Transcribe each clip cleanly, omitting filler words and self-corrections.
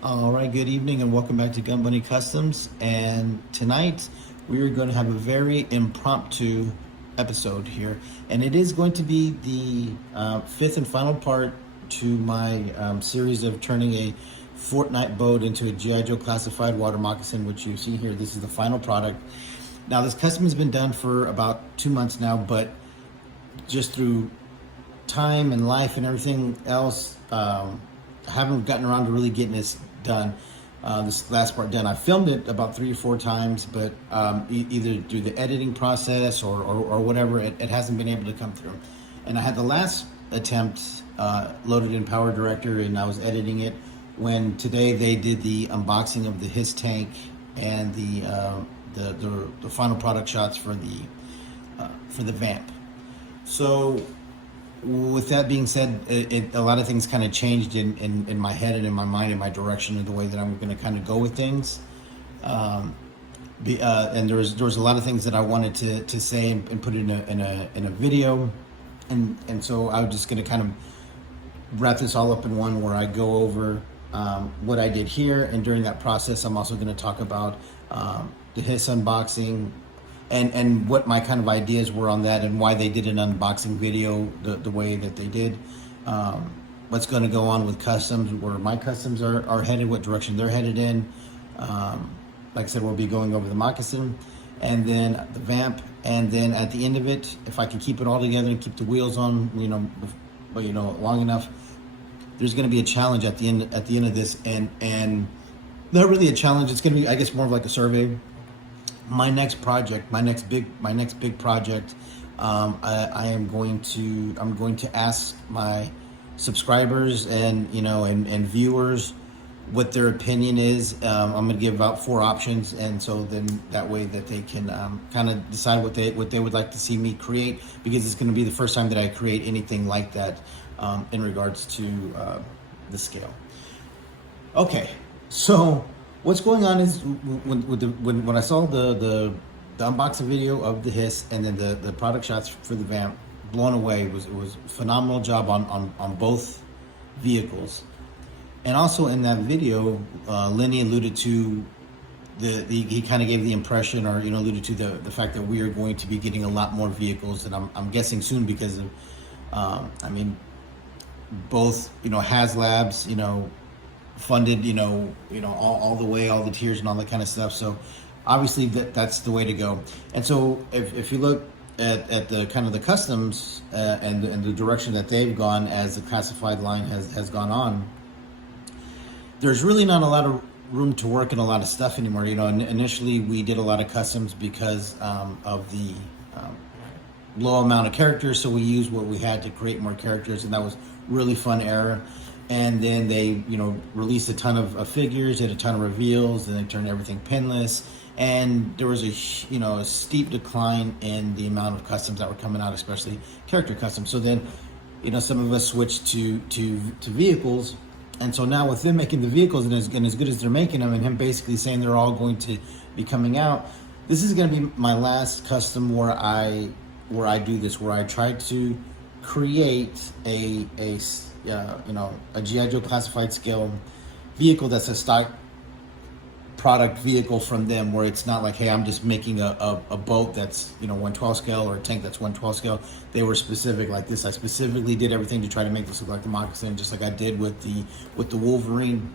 All right, good evening and welcome back to Gun Bunny Customs. And tonight we are going to have a very impromptu episode here. And it is going to be the fifth and final part to my series of turning a Fortnite boat into a G.I. Joe classified water moccasin, which you see here. This is the final product. Now, this custom has been done for about 2 months now, but just through time and life and everything else, I haven't gotten around to really getting this done. This last part done. I filmed it about 3 or 4 times, but either through the editing process or whatever, it hasn't been able to come through. And I had the last attempt loaded in Power Director, and I was editing it when today they did the unboxing of the HISS tank and the final product shots for the vamp. So with that being said, a lot of things kind of changed in my head and in my mind and my direction of the way that I'm going to kind of go with things. And there was a lot of things that I wanted to say and put in a video, and so I was just going to kind of wrap this all up in one where I go over what I did here, and during that process, I'm also going to talk about the HISS unboxing. And what my kind of ideas were on that, and why they did an unboxing video the way that they did. What's going to go on with customs, where my customs are headed, what direction they're headed in. Like I said, we'll be going over the moccasin, and then the vamp, and then at the end of it, if I can keep it all together and keep the wheels on, long enough, there's going to be a challenge at the end of this, and not really a challenge. It's going to be, I guess, more of like a survey. My next big project, I'm going to ask my subscribers and viewers what their opinion is. I'm going to give out 4 options, and so then that way that they can kind of decide what they would like to see me create, because it's going to be the first time that I create anything like that in regards to the scale. Okay, so what's going on is when I saw the unboxing video of the HISS and then the product shots for the vamp, blown away. It was a phenomenal job on both vehicles. And also in that video, Lenny alluded to he kind of gave the impression, or alluded to the fact that we are going to be getting a lot more vehicles, and I'm guessing soon, because of both HasLabs funded all the way, all the tiers and all that kind of stuff. So obviously that's the way to go. And so if you look at the kind of the customs and the direction that they've gone as the classified line has gone on, there's really not a lot of room to work in a lot of stuff anymore. Initially we did a lot of customs because of the low amount of characters, so we used what we had to create more characters, and that was really fun era. And then they, released a ton of figures, did a ton of reveals, and they turned everything pinless. And there was a steep decline in the amount of customs that were coming out, especially character customs. So then, some of us switched to vehicles. And so now with them making the vehicles and as good as they're making them, and him basically saying they're all going to be coming out, this is going to be my last custom where I do this, where I try to create a G.I. Joe classified scale vehicle that's a stock product vehicle from them, where it's not like, hey, I'm just making a boat that's 1/12 scale, or a tank that's 1/12 scale. They were specific like this. I specifically did everything to try to make this look like the moccasin, just like I did with the Wolverine.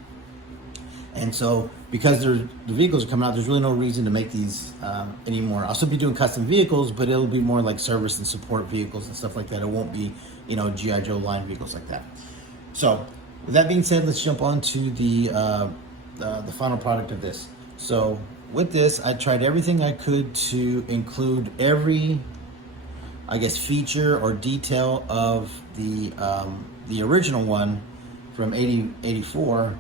And so because the vehicles are coming out, there's really no reason to make these anymore. I'll still be doing custom vehicles, but it'll be more like service and support vehicles and stuff like that. It won't be G.I. Joe line vehicles like that. So with that being said, let's jump on to the final product of this. So with this, I tried everything I could to include every, I guess, feature or detail of the original one from 84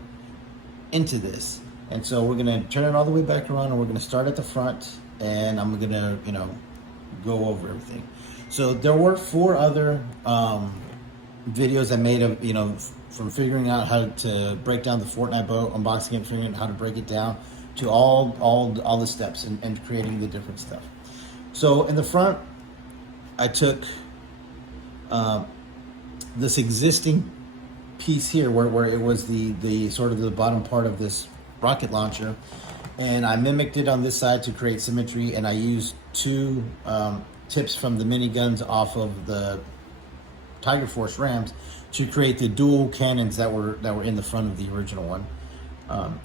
into this. And so we're gonna turn it all the way back around, and we're gonna start at the front, and I'm gonna go over everything. So there were 4 other videos I made of from figuring out how to break down the Fortnite boat, unboxing it, figuring out how to break it down, to all the steps and creating the different stuff. So in the front, I took this existing piece here where it was the sort of the bottom part of this rocket launcher, and I mimicked it on this side to create symmetry, and I used two tips from the miniguns off of the Tiger Force Rams to create the dual cannons that were in the front of the original one.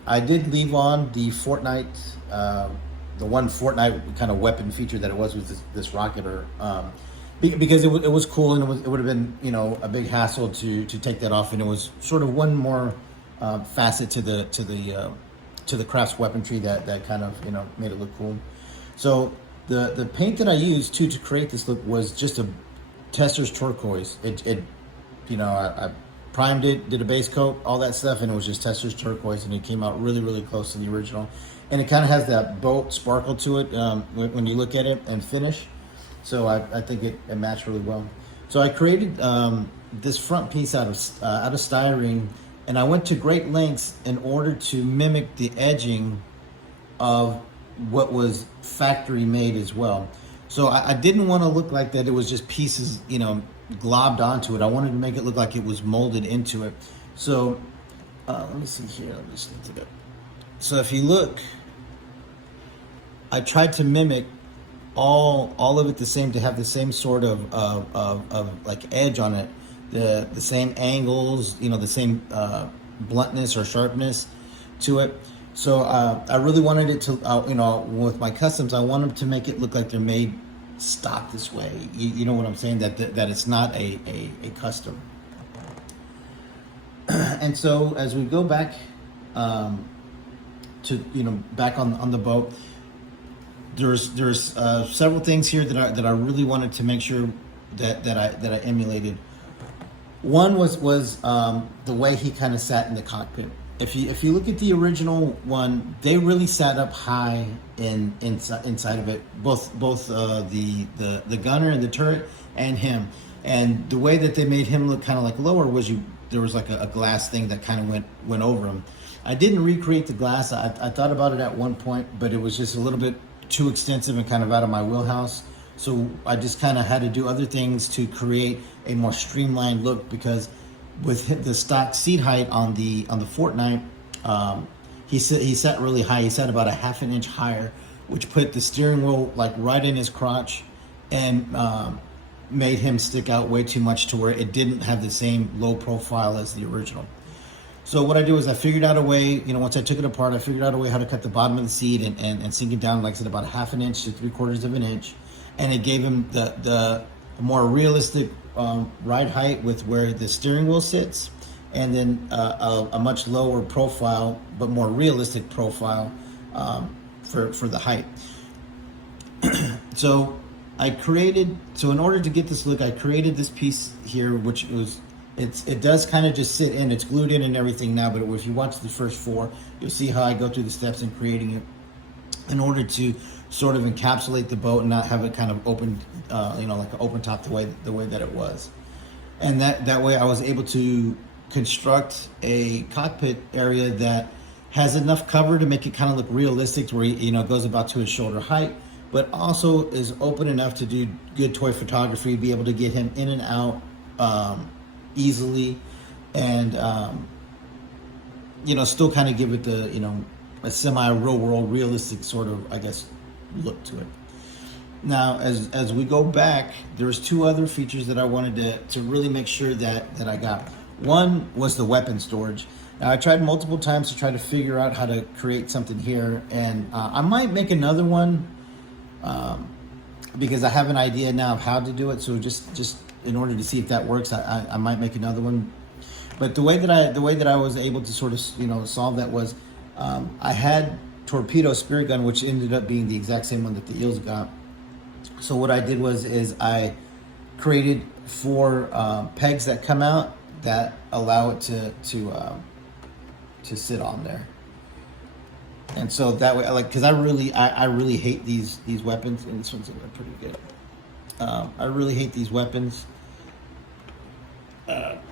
I did leave on the Fortnite, the one Fortnite kind of weapon feature that it was with this rocketer, because it was cool, and it would have been, you know, a big hassle to take that off, and it was sort of one more facet to the Crafts weaponry that kind of, you know, made it look cool. So the paint that I used to create this look was just a Tesser's turquoise. It you know, I primed it, did a base coat, all that stuff, and it was just Tesser's turquoise, and it came out really, really close to the original. And it kind of has that boat sparkle to it when you look at it and finish. So I think it matched really well. So I created this front piece out of styrene, and I went to great lengths in order to mimic the edging of what was factory made as well. So I didn't want to look like that it was just pieces, you know, globbed onto it. I wanted to make it look like it was molded into it. So let me see here. Let me just look it up. So if you look, I tried to mimic all of it the same, to have the same sort of like edge on it, the same angles, you know, the same bluntness or sharpness to it. So I really wanted it to, you know, with my customs, I want them to make it look like they're made stock this way. You know what I'm saying? That it's not a custom. And so as we go back to, you know, back on the boat, there's several things here that I really wanted to make sure that I emulated. One was the way he kind of sat in the cockpit. If you look at the original one, they really sat up high inside of it, both the gunner and the turret and him. And the way that they made him look kind of like lower was there was like a glass thing that kind of went over him. I didn't recreate the glass. I thought about it at one point, but it was just a little bit too extensive and kind of out of my wheelhouse. So I just kind of had to do other things to create a more streamlined look, because with the stock seat height on the Fortnite, he sat really high. He sat about a half an inch higher, which put the steering wheel like right in his crotch, and made him stick out way too much to where it didn't have the same low profile as the original. So what I do is I figured out a way, you know, once I took it apart, I figured out a way how to cut the bottom of the seat and sink it down, like I said, about a half an inch to 3/4 of an inch. And it gave him the more realistic ride height with where the steering wheel sits, and then a much lower profile, but more realistic profile for the height. So in order to get this look, I created this piece here, which it does kind of just sit in, it's glued in and everything now, but if you watch the first four, you'll see how I go through the steps in creating it in order to sort of encapsulate the boat and not have it kind of open, you know, like an open top the way that it was. And that way I was able to construct a cockpit area that has enough cover to make it kind of look realistic, where, you know, it goes about to his shoulder height, but also is open enough to do good toy photography, be able to get him in and out easily, and you know, still kind of give it the, you know, a semi real world realistic sort of, I guess, look to it. Now as we go back, there's two other features that I wanted to really make sure that I got. One was the weapon storage. Now I tried multiple times to try to figure out how to create something here, and I might make another one because I have an idea now of how to do it. So just in order to see if that works, I might make another one. But the way that I was able to sort of, you know, solve that was I had torpedo spirit gun, which ended up being the exact same one that the eels got. So what I did is I created 4 pegs that come out that allow it to sit on there. And so that way, because I really hate these weapons, and this one's pretty good. I really hate these weapons.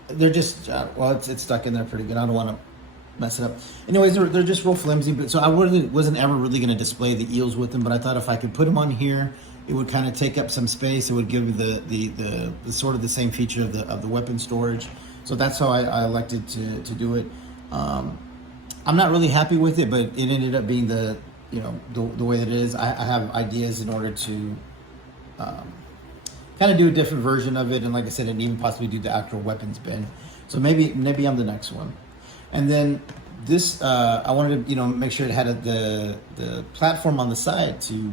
They're just well, it's stuck in there pretty good. I don't want to mess it up. Anyways, they're just real flimsy. But so I wasn't ever really going to display the eels with them. But I thought if I could put them on here, it would kind of take up some space. It would give me the sort of the same feature of the weapon storage. So that's how I elected to do it. I'm not really happy with it, but it ended up being the way that it is. I have ideas in order to kind of do a different version of it, and like I said, and even possibly do the actual weapons bin. So maybe I'm the next one. And then this, I wanted to make sure it had the platform on the side to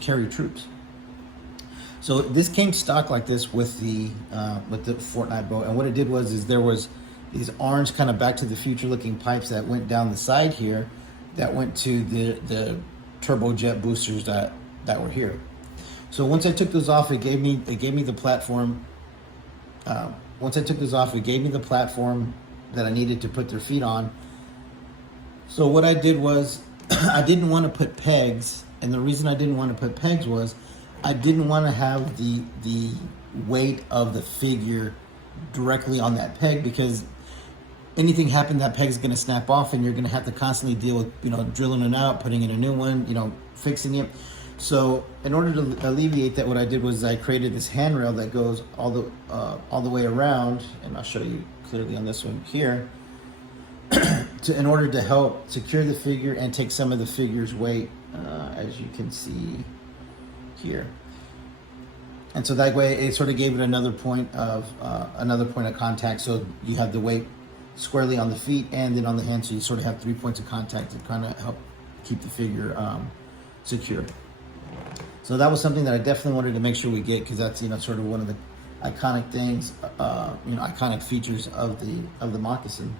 carry troops. So this came stock like this with the Fortnite boat, and what it did was there was these orange kind of Back to the Future looking pipes that went down the side here, that went to the turbojet boosters that were here. So once I took those off, it gave me the platform. Once I took this off, it gave me the platform that I needed to put their feet on. So what I did was, I didn't want to put pegs, and the reason I didn't want to put pegs was, I didn't want to have the weight of the figure directly on that peg, because anything happen, that peg's going to snap off, and you're going to have to constantly deal with drilling it out, putting in a new one, fixing it. So in order to alleviate that, what I did was I created this handrail that goes all the way around, and I'll show you clearly on this one here, in order to help secure the figure and take some of the figure's weight, as you can see here. And so that way it sort of gave it another point of contact. So you have the weight squarely on the feet and then on the hand, so you sort of have 3 points of contact to kind of help keep the figure secure. So that was something that I definitely wanted to make sure we get, because that's sort of one of the iconic things, iconic features of the moccasin.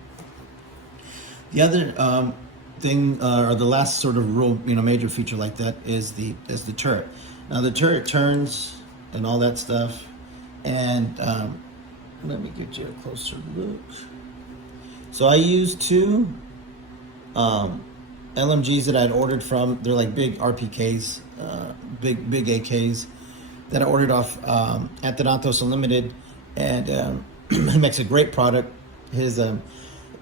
The other thing, or the last sort of real major feature like that, is the turret. Now the turret turns and all that stuff, and let me get you a closer look. So I used two LMGs that I had ordered from. They're like big RPKs, big AKs that I ordered off at the Athanatos Unlimited, and he makes a great product. His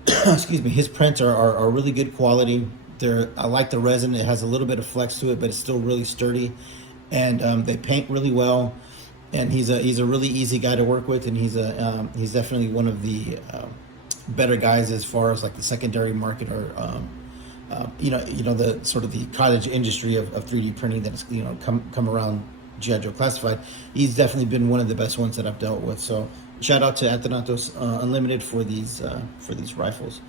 excuse me, his prints are really good quality. I like the resin. It has a little bit of flex to it, but it's still really sturdy, and they paint really well. And he's a really easy guy to work with, and he's definitely one of the better guys as far as like the secondary market, or the sort of the cottage industry of 3D printing that has come around G.I. Joe Classified. He's definitely been one of the best ones that I've dealt with. So shout out to Athanatos Unlimited for these rifles.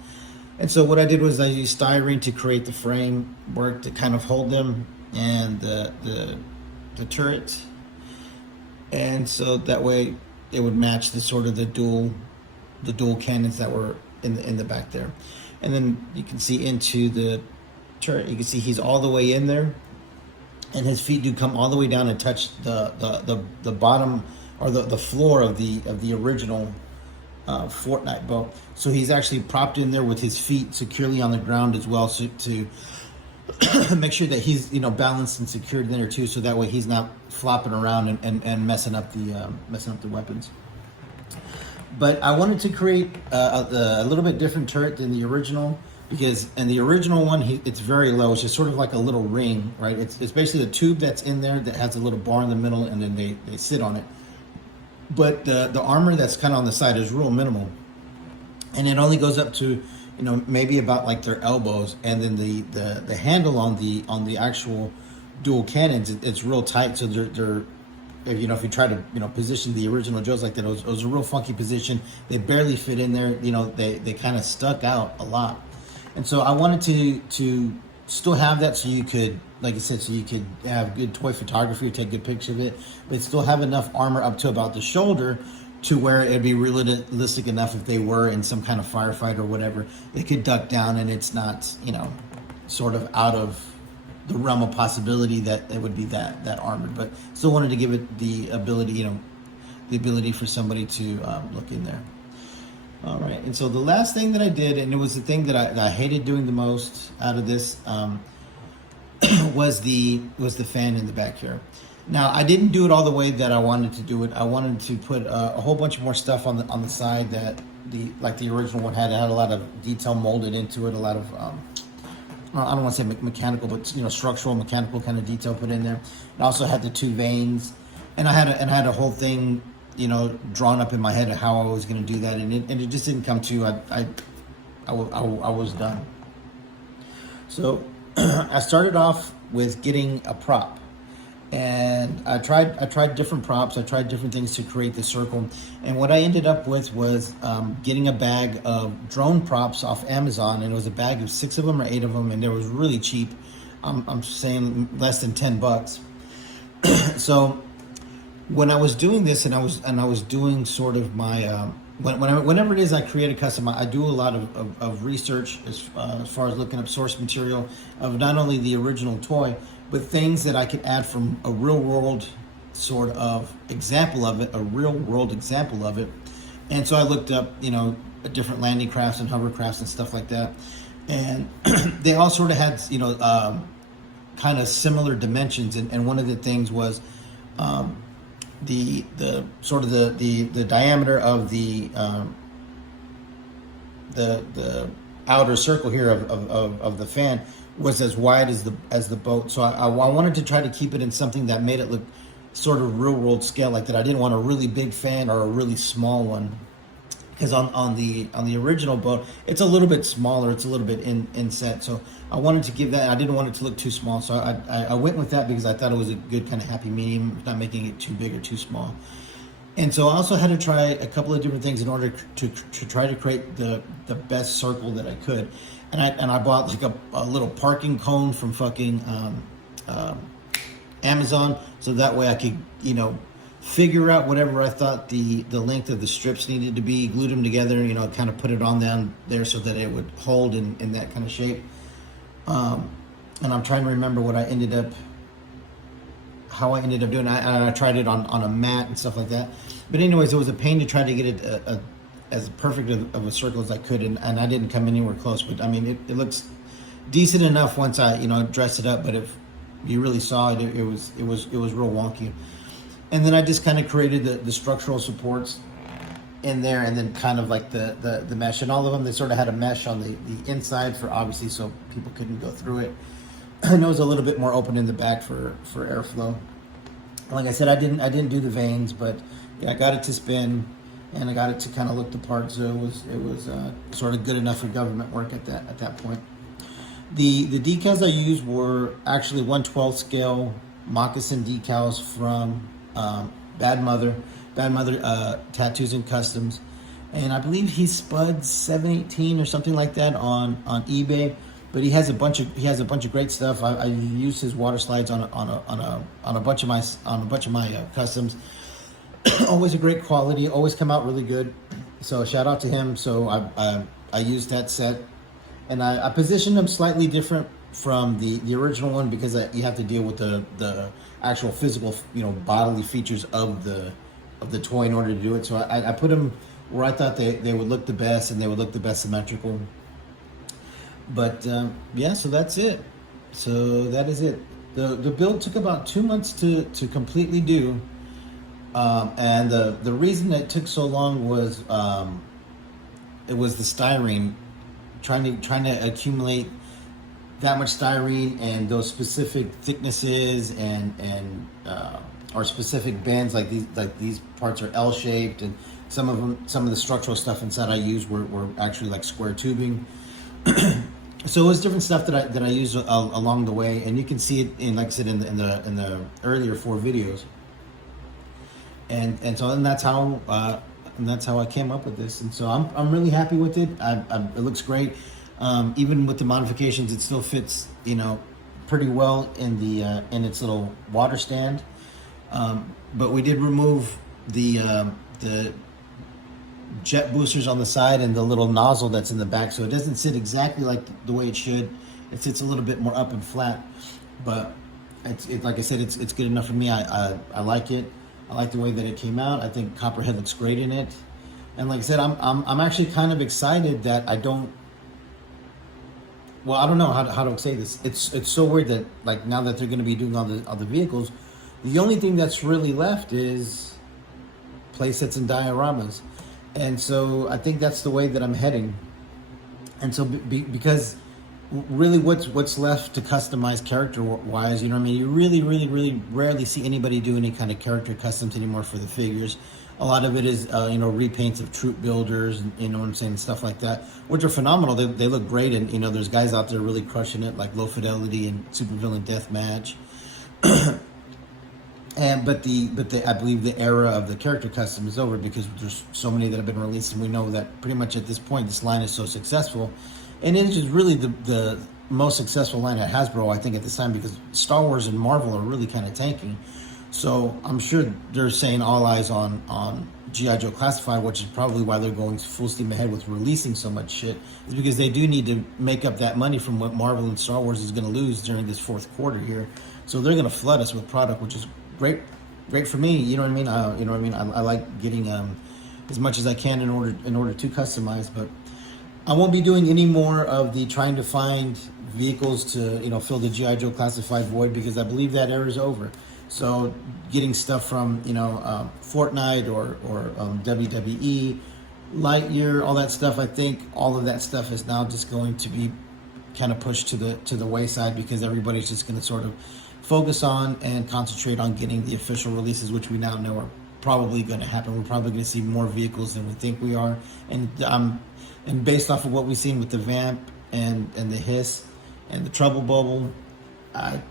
And so what I did was I used styrene to create the framework to kind of hold them, and the turret, and so that way it would match the sort of the dual cannons that were in the back there. And then you can see into the turret, you can see he's all the way in there, and his feet do come all the way down and touch the bottom, or the floor of the original Fortnite boat. So he's actually propped in there with his feet securely on the ground as well, so to make sure that he's balanced and secured in there too, so that way he's not flopping around and messing up the weapons. But I wanted to create a little bit different turret than the original, because in the original one, it's very low. It's just sort of like a little ring, right? It's basically a tube that's in there that has a little bar in the middle, and then they sit on it. But the armor that's kind of on the side is real minimal, and it only goes up to maybe about like their elbows, and then the handle on the actual dual cannons, it's real tight. So they're if you try to position the original Joes like that, it was a real funky position. They barely fit in there. They kind of stuck out a lot, and so I wanted to still have that, so you could, like I said, so you could have good toy photography, take a good picture of it, but still have enough armor up to about the shoulder to where it'd be realistic enough if they were in some kind of firefight or whatever, they could duck down, and it's not sort of out of the realm of possibility that it would be that armored, but still wanted to give it the ability for somebody to look in there. All right, and so the last thing that I did, and it was the thing that I hated doing the most out of this, was the fan in the back here. Now, I didn't do it all the way that I wanted to do it. I wanted to put a whole bunch more stuff on the side that the original one had. It had a lot of detail molded into it, a lot of I don't want to say mechanical, but structural, mechanical kind of detail put in there. It also had the two veins, and I had a whole thing drawn up in my head of how I was going to do that, and it just didn't come to. I was done. So I started off with getting a prop, and I tried different props. I tried different things to create the circle, and what I ended up with was getting a bag of drone props off Amazon, and it was a bag of 6 of them or 8 of them, and they was really cheap. I'm saying less than $10. So when I was doing this, and I was doing sort of my whenever it is I create a custom, I do a lot of research as far as looking up source material of not only the original toy, but things that I could add from a real world sort of example of it, And so I looked up, different landing crafts and hovercrafts and stuff like that, and they all sort of had, kind of similar dimensions. And one of the things was the sort of the diameter of the outer circle here of the fan was as wide as the boat. So I wanted to try to keep it in something that made it look sort of real world scale like that. I didn't want a really big fan or a really small one, because on the original boat it's a little bit smaller, it's a little bit inset. So I wanted to give that. I didn't want it to look too small, so I went with that because I thought it was a good kind of happy medium, not making it too big or too small. And so I also had to try a couple of different things in order to try to create the best circle that I could. And I bought like a little parking cone from fucking Amazon, so that way I could figure out whatever I thought the length of the strips needed to be, glued them together, kind of put it on down there so that it would hold in that kind of shape. And I'm trying to remember how I ended up doing it. I tried it on a mat and stuff like that. But anyways, it was a pain to try to get it as perfect of a circle as I could, and I didn't come anywhere close. But I mean, it looks decent enough once I dress it up. But if you really saw it, it was real wonky. And then I just kind of created the structural supports in there, and then kind of like the mesh. And all of them, they sort of had a mesh on the inside for obviously so people couldn't go through it. And it was a little bit more open in the back for airflow. Like I said, I didn't do the vanes, but yeah, I got it to spin, and I got it to kind of look the part. So it was sort of good enough for government work at that point. The decals I used were actually 1/12 scale moccasin decals from Bad Mother Tattoos and Customs, and I believe he spud 718 or something like that on eBay. But he has a bunch of great stuff. I used his water slides on a bunch of my customs. Always a great quality, always come out really good. So shout out to him. So I used that set, and I positioned them slightly different from the original one because you have to deal with the actual physical bodily features of the toy in order to do it. So I put them where I thought they would look the best, and they would look the best symmetrical. But yeah, so that's it. So that is it. The build took about 2 months to completely do, and the reason it took so long was it was the styrene. Trying to accumulate that much styrene and those specific thicknesses and or specific bends, like these parts are L-shaped, and some of the structural stuff inside I used were actually like square tubing. So it was different stuff that I used along the way, and you can see it in, like I said, in the earlier 4 videos. And that's how I came up with this. And so I'm really happy with it. It looks great. Even with the modifications, it still fits pretty well in its little water stand. But we did remove the jet boosters on the side and the little nozzle that's in the back, so it doesn't sit exactly like the way it should. It sits a little bit more up and flat, but it's like I said, it's good enough for me. I like it. I like the way that it came out. I think Copperhead looks great in it, and like I said, I'm actually kind of excited that I don't know how to say this. It's so weird that like now that they're going to be doing all the vehicles, the only thing that's really left is playsets and dioramas. And so I think that's the way that I'm heading. And so because really what's left to customize character-wise, you really rarely see anybody do any kind of character customs anymore for the figures. A lot of it is, repaints of troop builders, and you know what I'm saying, stuff like that, which are phenomenal. They look great, and there's guys out there really crushing it, like Low Fidelity and Supervillain Deathmatch. But I believe the era of the character custom is over because there's so many that have been released, and we know that pretty much at this point this line is so successful, and it is really the most successful line at Hasbro, I think, at this time, because Star Wars and Marvel are really kind of tanking. So I'm sure they're saying all eyes on G.I. Joe Classified, which is probably why they're going full steam ahead with releasing so much shit, is because they do need to make up that money from what Marvel and Star Wars is going to lose during this fourth quarter here. So they're going to flood us with product, which is great for me. You know what I mean? I like getting as much as I can in order to customize, but I won't be doing any more of the trying to find vehicles to fill the G.I. Joe Classified void, because I believe that era is over. So getting stuff from Fortnite or WWE, Lightyear, all that stuff, I think all of that stuff is now just going to be kind of pushed to the wayside, because everybody's just going to sort of focus on and concentrate on getting the official releases, which we now know are probably going to happen. We're probably going to see more vehicles than we think we are, and based off of what we've seen with the Vamp and the Hiss and the Trouble Bubble, I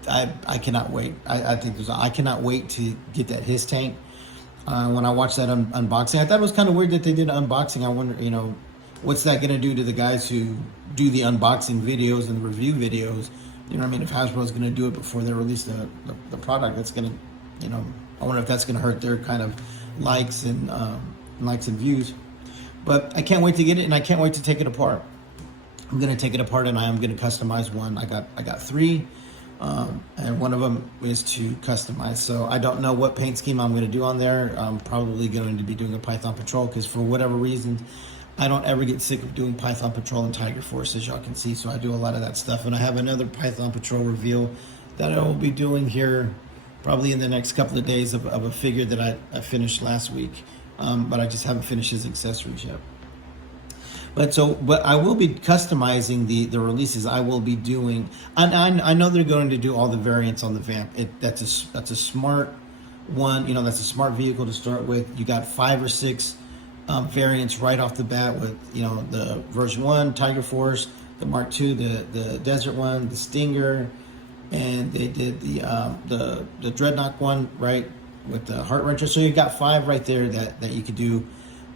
cannot wait. I cannot wait to get that Hiss tank. When I watched that unboxing, I thought it was kind of weird that they did an unboxing. I wonder, what's that going to do to the guys who do the unboxing videos and review videos? You know what I mean? If Hasbro's going to do it before they release the product, that's going to, I wonder if that's going to hurt their kind of likes and views. But I can't wait to get it, and I can't wait to take it apart. I'm going to take it apart, and I am going to customize one. I got 3, and one of them is to customize. So I don't know what paint scheme I'm going to do on there. I'm probably going to be doing a Python Patrol, because for whatever reason, I don't ever get sick of doing Python Patrol and Tiger Force, as y'all can see. So I do a lot of that stuff. And I have another Python Patrol reveal that I will be doing here probably in the next couple of days of a figure that I finished last week. But I just haven't finished his accessories yet. But I will be customizing the releases. I will be doing, I know they're going to do all the variants on the Vamp. That's a smart one. That's a smart vehicle to start with. You got 5 or 6 variants right off the bat with the version 1 Tiger Force, the Mark II, the Desert one, the Stinger, and they did the Dreadnought one, right, with the Heart Wrencher. So you got 5 right there that you could do,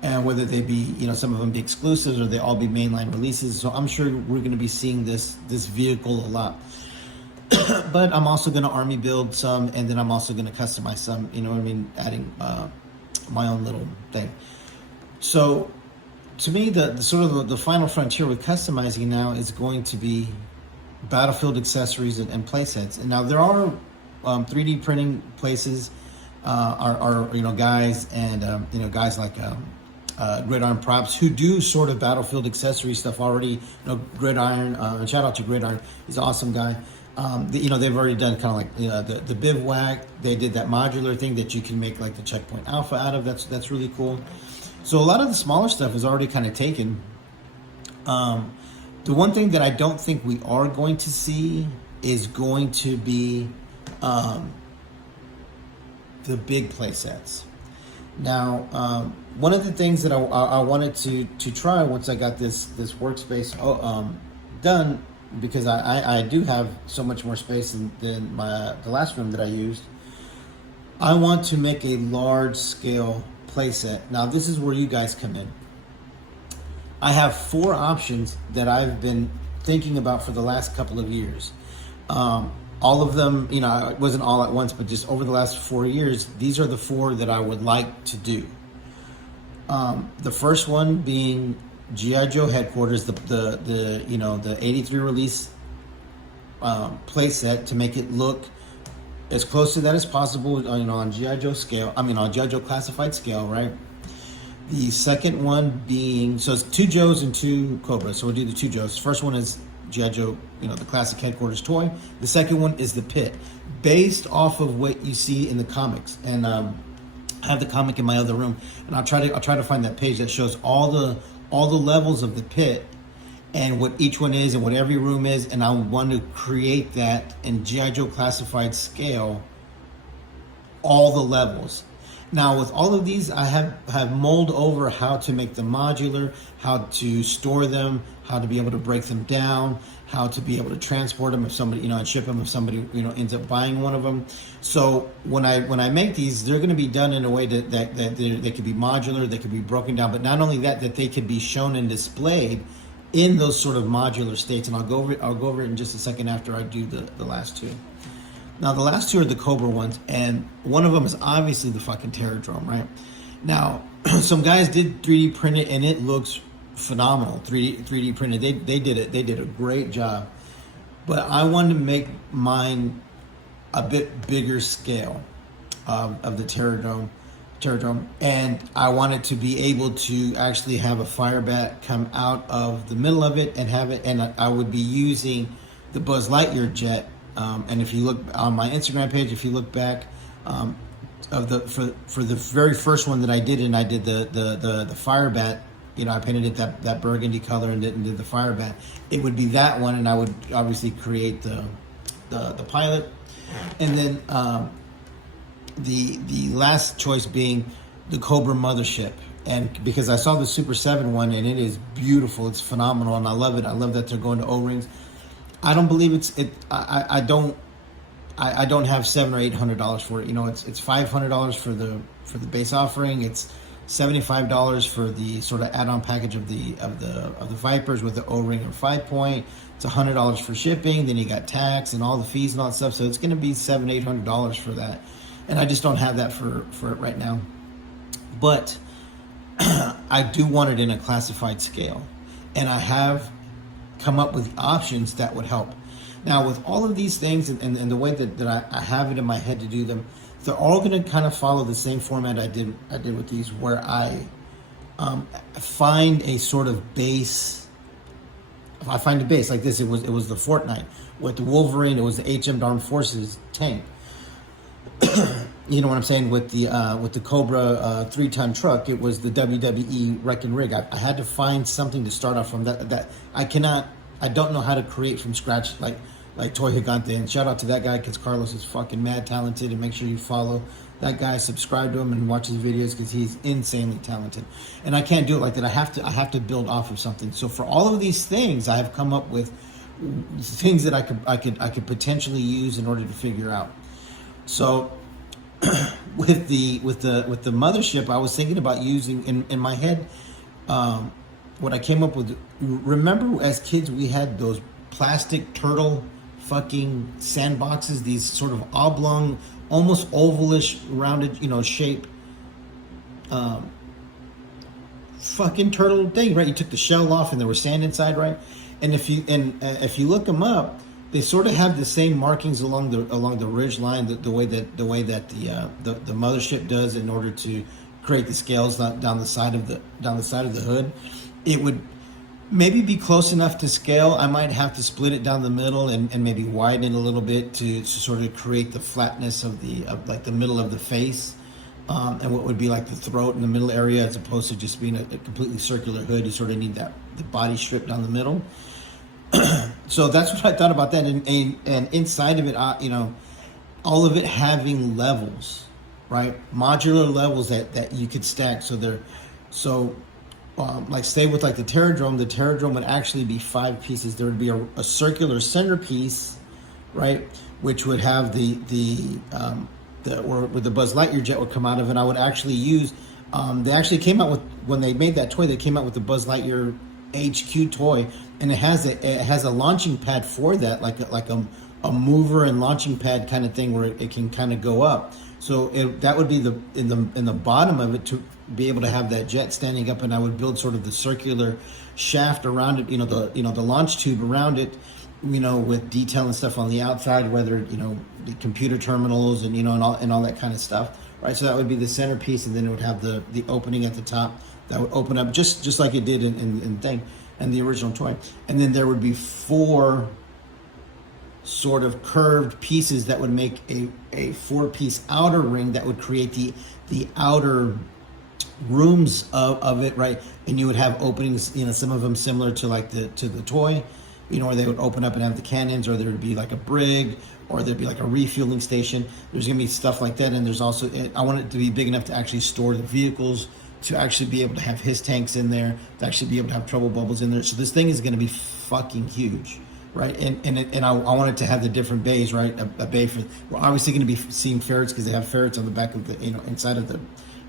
and whether they be some of them be exclusives or they all be mainline releases. So I'm sure we're going to be seeing this vehicle a lot. But I'm also going to army build some, and then I'm also going to customize some. Adding my own little thing. So, to me, the sort of the final frontier with customizing now is going to be Battlefield accessories and play sets. And now there are 3D printing places, are guys and guys like Gridiron Props who do sort of Battlefield accessory stuff already. Gridiron, shout out to Gridiron, he's an awesome guy. They've already done kind of like the bivouac. They did that modular thing that you can make like the Checkpoint Alpha out of. That's really cool. So a lot of the smaller stuff is already kind of taken. The one thing that I don't think we are going to see is going to be the big play sets. Now, one of the things that I wanted to try once I got this workspace done, because I do have so much more space than the last room that I used, I want to make a large scale playset. Now this is where you guys come in. I have 4 options that I've been thinking about for the last couple of years. All of them, it wasn't all at once, but just over the last 4 years, these are the 4 that I would like to do. The first one being G.I. Joe headquarters, the 83 release playset, to make it look as close to that as possible, on G.I. Joe scale. On G.I. Joe Classified scale, right? The second one being, so it's 2 Joes and 2 Cobras. So we'll do the 2 Joes. First one is G.I. Joe, the classic headquarters toy. The second one is the pit, based off of what you see in the comics. And I have the comic in my other room, and I'll try to find that page that shows all the levels of the pit and what each one is and what every room is, and I want to create that in G.I. Joe Classified scale, all the levels. Now, with all of these, I have mulled over how to make them modular, how to store them, how to be able to break them down, how to be able to transport them if somebody, and ship them if somebody, ends up buying one of them. So when I make these, they're going to be done in a way that they could be modular, they could be broken down, but not only that they could be shown and displayed in those sort of modular states. And I'll go over it in just a second after I do the last two. Now, the last two are the Cobra ones, and one of them is obviously the fucking Terradrome, right? Now, some guys did 3D print it, and it looks phenomenal. 3D printed. They did it. They did a great job. But I wanted to make mine a bit bigger scale of the Terradrome, and I wanted to be able to actually have a fire bat come out of the middle of it and have it, and I would be using the Buzz Lightyear jet. And if you look on my Instagram page, if you look back for the very first one that I did, and I did the fire bat, I painted it that burgundy color and did the fire bat. It would be that one, and I would obviously create the pilot, and then the last choice being the Cobra mothership. And because I saw the Super 7 one, and it is beautiful, it's phenomenal, and I love it. I love that they're going to O-rings. I don't believe I don't have $700 or $800 for it. It's $500 for the base offering. It's $75 for the sort of add-on package of the Vipers with the O-ring or 5-point. It's $100 for shipping. Then you got tax and all the fees and all that stuff. So it's going to be $700-800 for that, and I just don't have that for it right now. But I do want it in a classified scale, and I have come up with options that would help. Now, with all of these things and the way that I have it in my head to do them, they're all going to kind of follow the same format I did with these, where I find a sort of base. I find a base like this. It was the Fortnite with the Wolverine. It was the HM Armed Forces tank. You know what I'm saying? With the Cobra 3-ton truck, it was the WWE Wreck and Rig. I had to find something to start off from. That I don't know how to create from scratch like Toy Gigante. And shout out to that guy, because Carlos is fucking mad talented. And make sure you follow that guy, subscribe to him, and watch his videos, because he's insanely talented. And I can't do it like that. I have to build off of something. So for all of these things, I have come up with things that I could potentially use in order to figure out. So with the mothership, I was thinking about using in my head what I came up with. Remember, as kids, we had those plastic turtle fucking sandboxes, these sort of oblong, almost ovalish, rounded, shape, fucking turtle thing, right? You took the shell off, and there was sand inside, right? And if you look them up, they sort of have the same markings along the ridge line, the way that the mothership does, in order to create the scales down the side of the hood. It would maybe be close enough to scale. I might have to split it down the middle and maybe widen it a little bit to sort of create the flatness of the middle of the face, and what would be like the throat in the middle area, as opposed to just being a completely circular hood. You sort of need the body strip down the middle. So that's what I thought about that, and inside of it, all of it having levels, right? Modular levels that you could stack. Like say with like the Terradrome would actually be 5 pieces. There would be a circular centerpiece, right, which would have where the Buzz Lightyear jet would come out of, and I would actually use. They actually came out with, when they made that toy, they came out with the Buzz Lightyear HQ toy, and it has a launching pad for that, like a mover and launching pad kind of thing, where it can kind of go up. So that would be in the bottom of it, to be able to have that jet standing up, and I would build sort of the circular shaft around it, the launch tube around it, with detail and stuff on the outside, whether the computer terminals and and all that kind of stuff, right? So that would be the centerpiece, and then it would have the opening at the top that would open up just like it did in the original toy, and then there would be 4 sort of curved pieces that would make a 4-piece outer ring that would create the outer rooms of it, right? And you would have openings, some of them similar to like the toy, or they would open up and have the cannons, or there would be like a brig, or there'd be like a refueling station. There's going to be stuff like that. And there's also, I want it to be big enough to actually store the vehicles, to actually be able to have his tanks in there, to actually be able to have trouble bubbles in there. So this thing is going to be fucking huge, right? And I want it to have the different bays, right? A bay for, we're obviously going to be seeing ferrets, because they have ferrets on the back of the, inside of the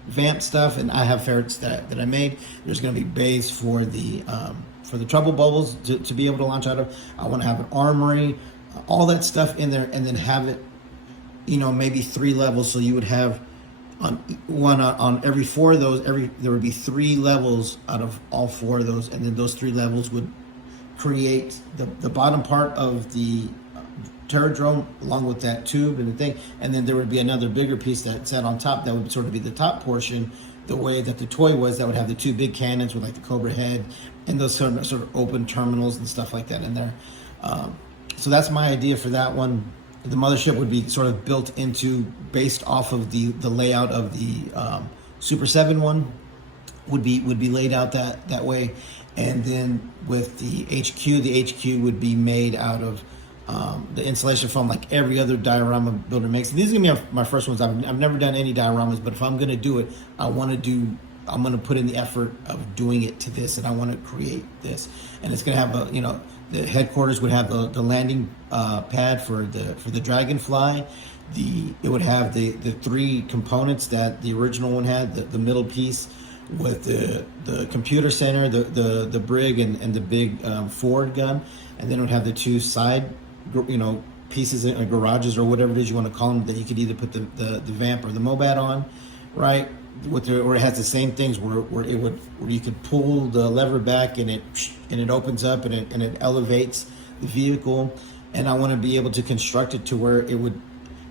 vamp stuff. And I have ferrets that I made. There's going to be bays for the trouble bubbles to be able to launch out of. I want to have an armory, all that stuff in there, and then have it, maybe 3 levels. So you would have on every 4 of those, there would be 3 levels out of all 4 of those, and then those 3 levels would create the bottom part of the Terradrome, along with that tube and the thing, and then there would be another bigger piece that sat on top that would sort of be the top portion, the way that the toy was, that would have the 2 big cannons with like the cobra head and those sort of open terminals and stuff like that in there. So that's my idea for that one. The mothership would be sort of built into, based off of the layout of the Super 7 one, would be laid out that way. And then with the HQ would be made out of the insulation foam, like every other diorama builder makes. And these are gonna be my first ones. I've never done any dioramas, but if I'm gonna do it, I'm gonna put in the effort of doing it to this, and I want to create this. And it's gonna have the headquarters would have the landing pad for the Dragonfly. It would have the 3 components that the original one had, the middle piece with the computer center, the brig, and the big forward gun, and then it would have the 2 side pieces in garages, or whatever it is you want to call them, that you could either put the vamp or the Mobat on, right? Where it has the same things, where you could pull the lever back, and it opens up, and it elevates the vehicle. And I want to be able to construct it to where it would,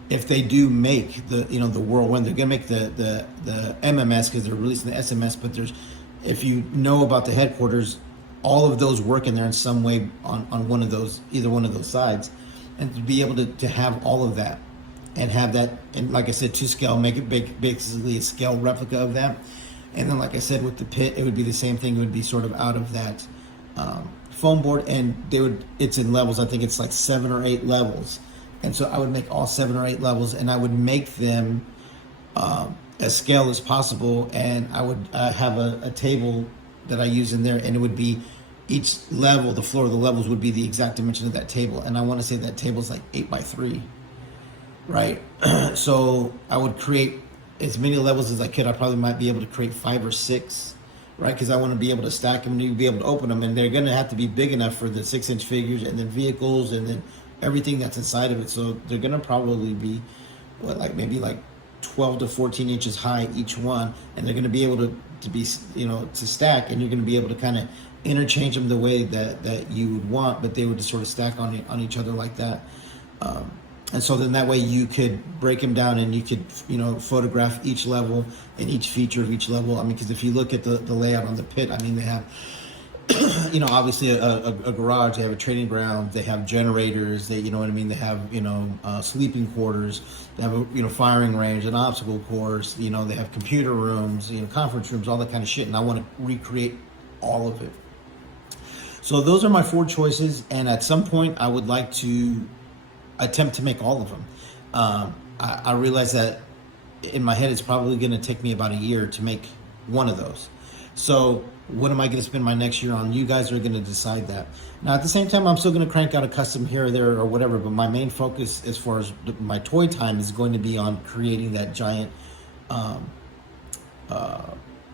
if they do make the Whirlwind, they're gonna make the MMS, because they're releasing the SMS. But if you know about the headquarters, all of those work in there in some way on either one of those sides, and to be able to have all of that, and have that, and like I said, to scale, make it basically a scale replica of that. And then, like I said, with the pit, it would be the same thing. It would be sort of out of that foam board, and it's in levels. I think it's like 7 or 8 levels. And so I would make all 7 or 8 levels, and I would make them as scale as possible. And I would have a table that I use in there, and it would be each level, the floor of the levels would be the exact dimension of that table. And I want to say that table is like 8 by 3. Right. So I would create as many levels as I could. I probably might be able to create 5 or 6, right? Because I want to be able to stack them and be able to open them. And they're going to have to be big enough for the 6-inch figures, and then vehicles, and then everything that's inside of it. So they're going to probably be, maybe 12 to 14 inches high each one. And they're going to be able to be, to stack. And you're going to be able to kind of interchange them the way that you would want. But they would just sort of stack on each other like that. And so then that way you could break them down, and you could, photograph each level and each feature of each level. I mean, because if you look at the layout on the pit, I mean, they have, obviously a garage, they have a training ground, they have generators, they have, sleeping quarters, they have a, firing range, an obstacle course, they have computer rooms, conference rooms, all that kind of shit. And I want to recreate all of it. So those are my 4 choices. And at some point I would like to attempt to make all of them. I realize that in my head it's probably going to take me about a year to make one of those. So what am I going to spend my next year on? You guys are going to decide that. Now, at the same time, I'm still going to crank out a custom here or there or whatever, but my main focus as far as my toy time is going to be on creating that giant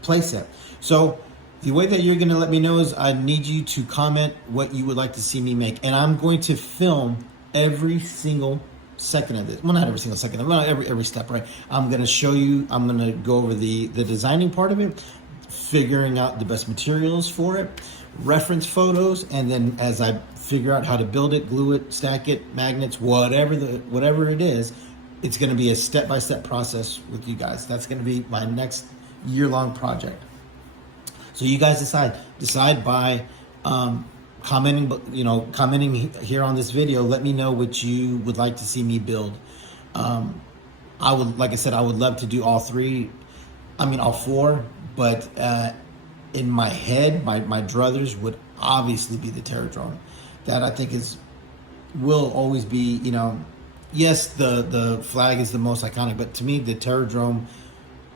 playset. So the way that you're going to let me know is I need you to comment what you would like to see me make, and I'm going to film every single second of this. Well, not every single second, well, every step, right? I'm going to show you, I'm going to go over the designing part of it, figuring out the best materials for it, reference photos, and then as I figure out how to build it, glue it, stack it, magnets, whatever it is, it's going to be a step-by-step process with you guys. That's going to be my next year-long project. So you guys decide by commenting here on this video. Let me know what you would like to see me build. Like I said, I would love to do all 4, but in my head, my druthers would obviously be the Terradrome, that I think will always be, yes, the flag is the most iconic, but to me, the Terrordrome,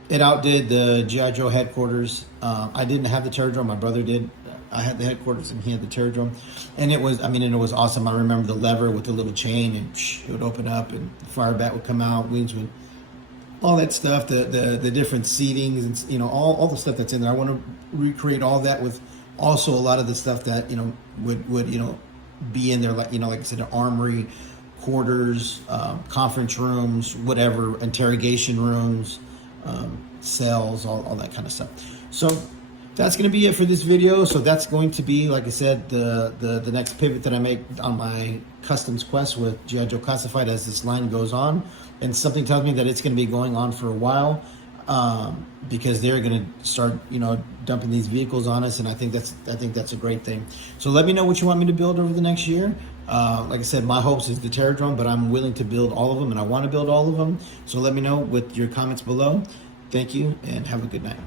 it outdid the G.I. Joe headquarters. I didn't have the Terrordrome. My brother did. I had the headquarters and he had the Terrordrome. And it was awesome. I remember the lever with the little chain, and it would open up and the fire bat would come out, wings would, all that stuff, the different seatings, and, all the stuff that's in there. I want to recreate all that with also a lot of the stuff that, would be in there, like I said, an armory, quarters, conference rooms, whatever, interrogation rooms, cells, all that kind of stuff. So that's going to be it for this video. So that's going to be, like I said, the next pivot that I make on my customs quest with G.I. Joe Classified as this line goes on. And something tells me that it's going to be going on for a while, because they're going to start, dumping these vehicles on us, and I think that's a great thing. So let me know what you want me to build over the next year. Like I said, my hopes is the Terrordrome, but I'm willing to build all of them, and I want to build all of them. So let me know with your comments below. Thank you, and have a good night.